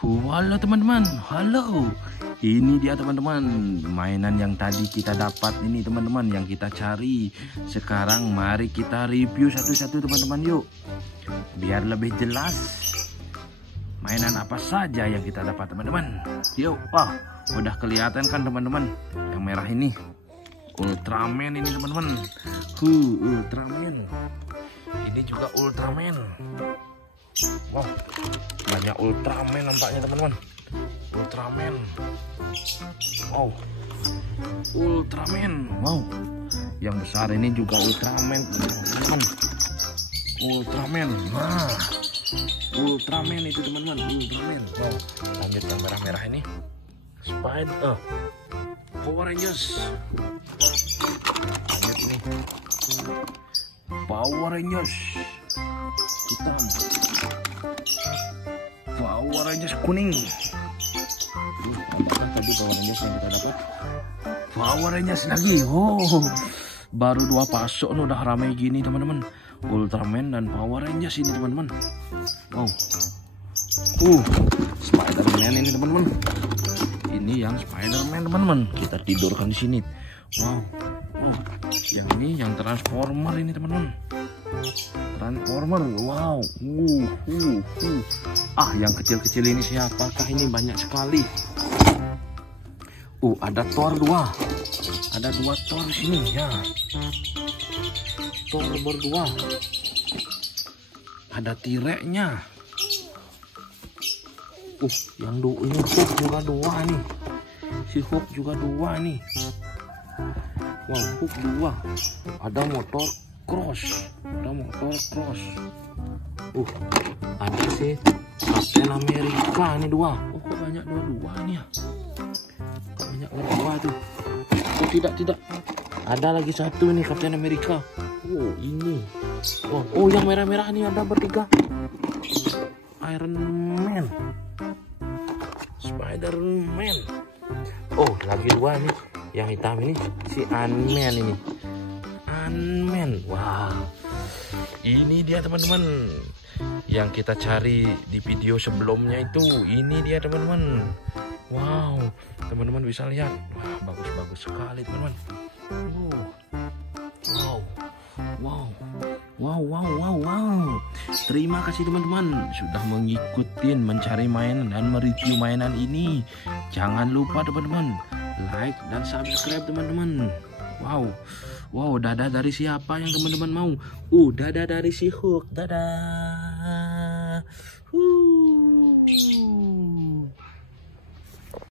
Halo teman-teman, halo. Ini dia teman-teman, mainan yang tadi kita dapat ini teman-teman, yang kita cari. Sekarang mari kita review satu-satu teman-teman yuk. Biar lebih jelas mainan apa saja yang kita dapat teman-teman. Yuk, wah, udah kelihatan kan teman-teman, yang merah ini Ultraman ini teman-teman. Ultraman. Ini juga Ultraman. Wow, banyak Ultraman nampaknya teman-teman. Ultraman. Wow, Ultraman. Wow, yang besar ini juga Ultraman teman-teman. Ultraman. Nah, Ultraman itu teman-teman. Ultraman. Wow, lanjut yang merah-merah ini Spider. Power Rangers. Lanjut nih Power Rangers hitam. Power Rangers kuning. Tadi Power Rangers yang kita dapat. Power Rangers lagi. Oh, baru 2 pasok nih udah ramai gini teman-teman. Ultraman dan Power Rangers ini teman-teman. Wow. Spider-Man ini teman-teman. Ini yang Spider-Man teman-teman. Kita tidurkan di sini. Wow. Yang ini yang Transformer ini teman-teman. Transformer. Wow. Yang kecil-kecil ini siapakah ini? Banyak sekali. Ada Thor 2. Ada 2 Thor di sini ya. Thor berdua. Ada T-Rex-nya. Yang ini Hulk juga 2 nih. Si Hulk juga 2 nih. Wow, Hulk 2. Ada motor cross. Ada si Captain America nih 2. Kok banyak 2 nih ya? Kok banyak 2 tuh? Tidak. Ada lagi satu nih Captain America. Ini. Yang merah-merah nih ada bertiga. Iron Man. Spider-Man. Lagi 2 nih. Yang hitam ini si Ant-Man ini. Ant-Man. Wow. Ini dia teman-teman yang kita cari di video sebelumnya itu. Ini dia teman-teman. Wow, teman-teman bisa lihat. Wah, bagus-bagus sekali teman-teman. Wow. Terima kasih teman-teman sudah mengikuti mencari mainan dan mereview mainan ini. Jangan lupa teman-teman like dan subscribe teman-teman. Wow, dadah dari siapa yang teman-teman mau? Dadah dari si Hulk. Dadah.